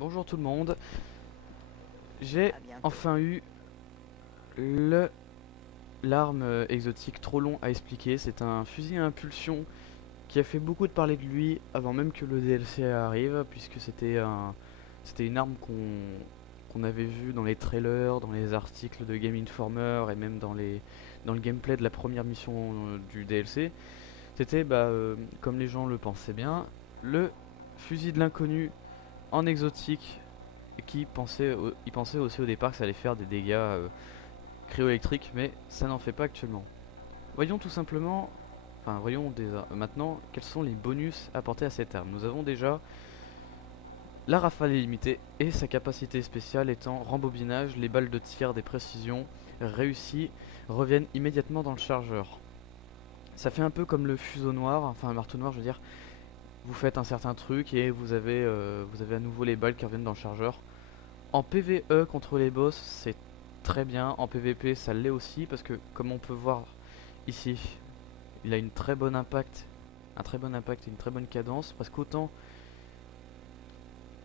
Bonjour tout le monde, j'ai À bientôt. enfin eu le l'arme exotique trop long à expliquer. C'est un fusil à impulsion qui a fait beaucoup de parler de lui avant même que le DLC arrive, puisque c'était une arme qu'on avait vue dans les trailers, dans les articles de Game Informer et même dans le gameplay de la première mission du DLC. C'était, comme les gens le pensaient bien, le fusil de l'inconnu en exotique il pensait aussi au départ que ça allait faire des dégâts cryo-électriques, mais ça n'en fait pas actuellement. Voyons tout simplement, maintenant quels sont les bonus apportés à cette arme. Nous avons déjà la rafale illimitée et sa capacité spéciale étant rembobinage. Les balles de tir des précisions réussies reviennent immédiatement dans le chargeur. Ça fait un peu comme le fuseau noir, enfin un marteau noir je veux dire. Vous faites un certain truc et vous avez à nouveau les balles qui reviennent dans le chargeur. En PvE contre les boss, c'est très bien. En PvP, ça l'est aussi parce que, comme on peut voir ici, il a une très bonne impact, un très bon impact et une très bonne cadence, presque autant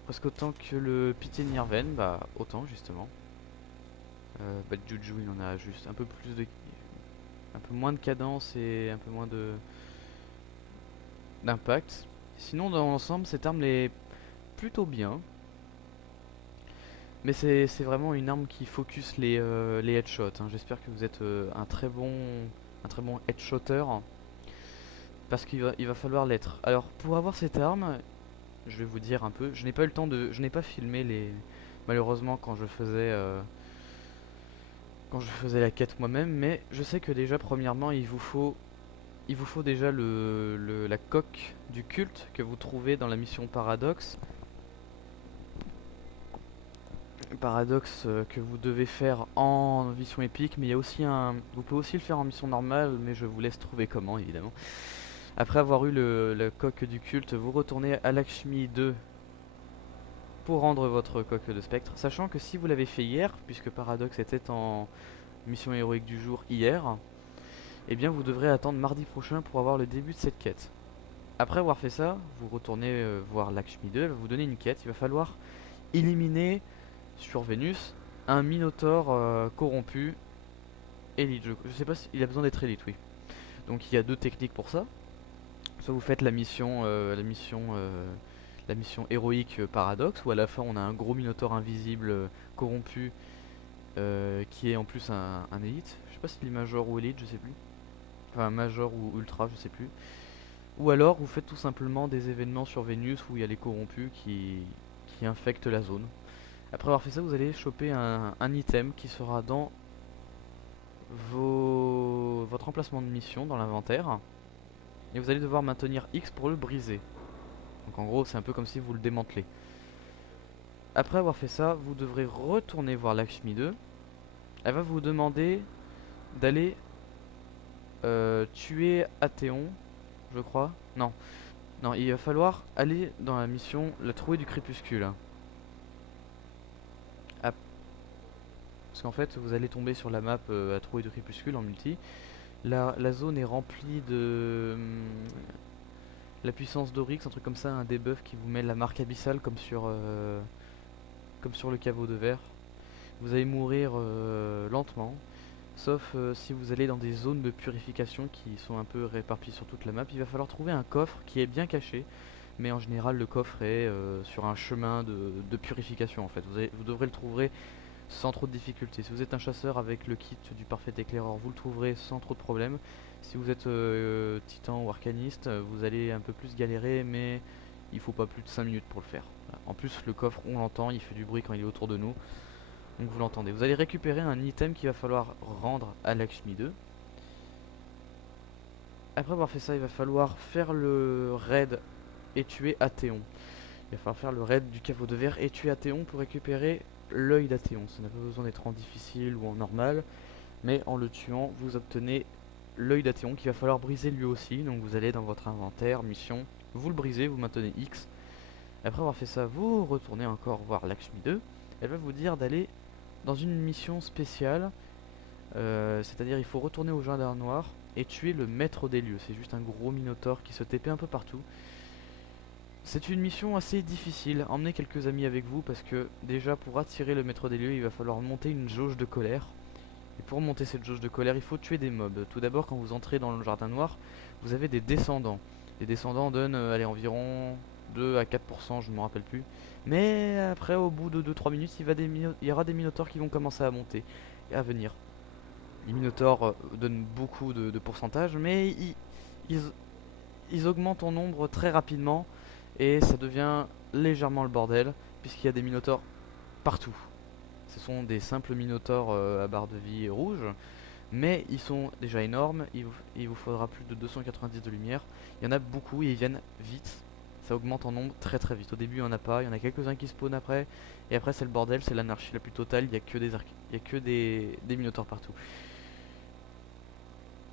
que le Pitié de Nirven, autant justement. Juju, il en a juste un peu moins de cadence et un peu moins de d'impact. Sinon, dans l'ensemble, cette arme l'est plutôt bien. Mais c'est vraiment une arme qui focus les headshots, hein. J'espère que vous êtes un très bon headshotter, parce il va falloir l'être. Alors pour avoir cette arme, je vais vous dire un peu, je n'ai pas filmé malheureusement quand je faisais la quête moi-même, mais je sais que déjà premièrement il vous faut déjà la coque du culte que vous trouvez dans la mission Paradoxe. Paradoxe que vous devez faire en mission épique, mais il y a aussi vous pouvez aussi le faire en mission normale, mais je vous laisse trouver comment évidemment. Après avoir eu le coq du culte, vous retournez à Lakshmi 2 pour rendre votre coque de spectre, sachant que si vous l'avez fait hier, puisque Paradoxe était en mission héroïque du jour hier, eh bien vous devrez attendre mardi prochain pour avoir le début de cette quête. Après avoir fait ça, vous retournez voir Lakshmi 2, elle va vous donner une quête, il va falloir éliminer sur Vénus un Minotaure corrompu élite. Je sais pas s'il a besoin d'être élite, oui. Donc il y a deux techniques pour ça. Soit vous faites la mission héroïque paradoxe, où à la fin on a un gros Minotaure invisible corrompu qui est en plus un élite. Je sais pas s'il est major ou élite, je sais plus. Enfin major ou ultra, je sais plus. Ou alors vous faites tout simplement des événements sur Vénus où il y a les corrompus qui infectent la zone. Après avoir fait ça, vous allez choper un item qui sera dans votre emplacement de mission dans l'inventaire. Et vous allez devoir maintenir X pour le briser. Donc en gros, c'est un peu comme si vous le démantelez. Après avoir fait ça, vous devrez retourner voir Lakshmi 2. Elle va vous demander d'aller tuer Athéon, je crois. Non, non, il va falloir aller dans la mission La Trouée du Crépuscule. Ah, parce qu'en fait, vous allez tomber sur la map La Trouée du Crépuscule en multi. La zone est remplie de la puissance d'Oryx, un truc comme ça, un debuff qui vous met la marque abyssale comme sur le caveau de verre. Vous allez mourir lentement, sauf si vous allez dans des zones de purification qui sont un peu réparties sur toute la map. Il va falloir trouver un coffre qui est bien caché, mais en général le coffre est sur un chemin de purification en fait. Vous devrez le trouver sans trop de difficultés. Si vous êtes un chasseur avec le kit du parfait éclaireur, vous le trouverez sans trop de problèmes. Si vous êtes titan ou arcaniste, vous allez un peu plus galérer, mais il faut pas plus de 5 minutes pour le faire. Voilà. En plus, le coffre, on l'entend, il fait du bruit quand il est autour de nous, donc vous l'entendez. Vous allez récupérer un item qu'il va falloir rendre à Lakshmi 2. Après avoir fait ça, il va falloir faire le raid et tuer Athéon. Il va falloir faire le raid du caveau de verre et tuer Athéon pour récupérer l'œil d'Athéon. Ça n'a pas besoin d'être en difficile ou en normal, mais en le tuant, vous obtenez l'œil d'Athéon qu'il va falloir briser lui aussi. Donc vous allez dans votre inventaire, mission, vous le brisez, vous maintenez X. Après avoir fait ça, vous retournez encore voir Lakshmi 2. Elle va vous dire d'aller dans une mission spéciale, c'est-à-dire il faut retourner au Jardin Noir et tuer le maître des lieux. C'est juste un gros minotaure qui se TP un peu partout. C'est une mission assez difficile. Emmenez quelques amis avec vous parce que déjà pour attirer le maître des lieux, il va falloir monter une jauge de colère. Et pour monter cette jauge de colère, il faut tuer des mobs. Tout d'abord, quand vous entrez dans le jardin noir, vous avez des descendants. Les descendants donnent allez, environ 2 à 4%, je ne me rappelle plus. Mais après, au bout de 2-3 minutes, il y aura des minotaures qui vont commencer à monter et à venir. Les minotaures donnent beaucoup de pourcentage, mais ils, ils augmentent en nombre très rapidement et ça devient légèrement le bordel puisqu'il y a des minotaures partout. Ce sont des simples minotaures à barre de vie rouge, mais ils sont déjà énormes, il vous faudra plus de 290 de lumière. Il y en a beaucoup et ils viennent vite, ça augmente en nombre très très vite. Au début il n'y en a pas, il y en a quelques-uns qui spawnent après, et après c'est le bordel, c'est l'anarchie la plus totale, il n'y a que des minotaures partout.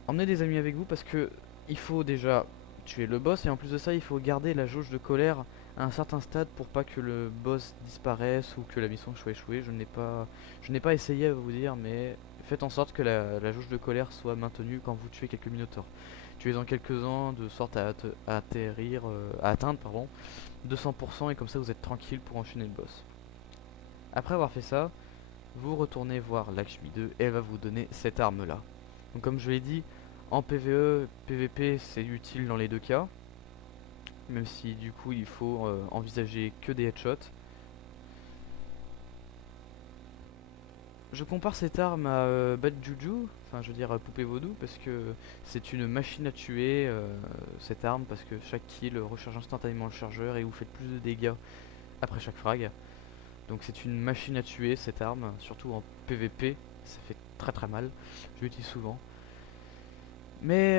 Emmenez des amis avec vous parce que il faut déjà tuer le boss et en plus de ça il faut garder la jauge de colère à un certain stade pour pas que le boss disparaisse ou que la mission soit échouée. Je n'ai pas essayé à vous dire, mais faites en sorte que la jauge de colère soit maintenue quand vous tuez quelques minotaures. Tuez-en quelques-uns de sorte à atteindre pardon, 200% et comme ça vous êtes tranquille pour enchaîner le boss. Après avoir fait ça, vous retournez voir Lakshmi 2 et elle va vous donner cette arme là. Donc comme je l'ai dit, en PvE, PvP c'est utile dans les deux cas. Même si du coup il faut envisager que des headshots. Je compare cette arme à Bad Juju, enfin je veux dire à Poupée Vaudou, parce que c'est une machine à tuer cette arme, parce que chaque kill recharge instantanément le chargeur et vous faites plus de dégâts après chaque frag. Donc c'est une machine à tuer cette arme, surtout en PvP, ça fait très très mal, je l'utilise souvent. Mais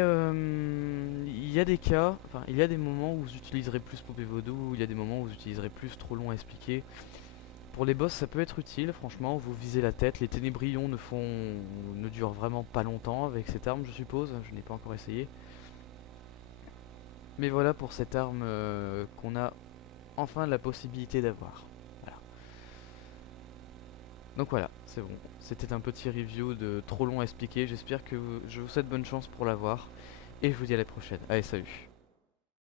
il y a des cas, enfin il y a des moments où vous utiliserez plus Poupée Vaudou, il y a des moments où vous utiliserez plus Trop Long à expliquer. Pour les boss ça peut être utile, franchement, vous visez la tête, les ténébrions ne durent vraiment pas longtemps avec cette arme je suppose, je n'ai pas encore essayé. Mais voilà pour cette arme qu'on a enfin la possibilité d'avoir. Voilà. Donc voilà, c'est bon. C'était un petit review de Trop Long à expliquer, j'espère que je vous souhaite bonne chance pour l'avoir. Et je vous dis à la prochaine. Allez, salut.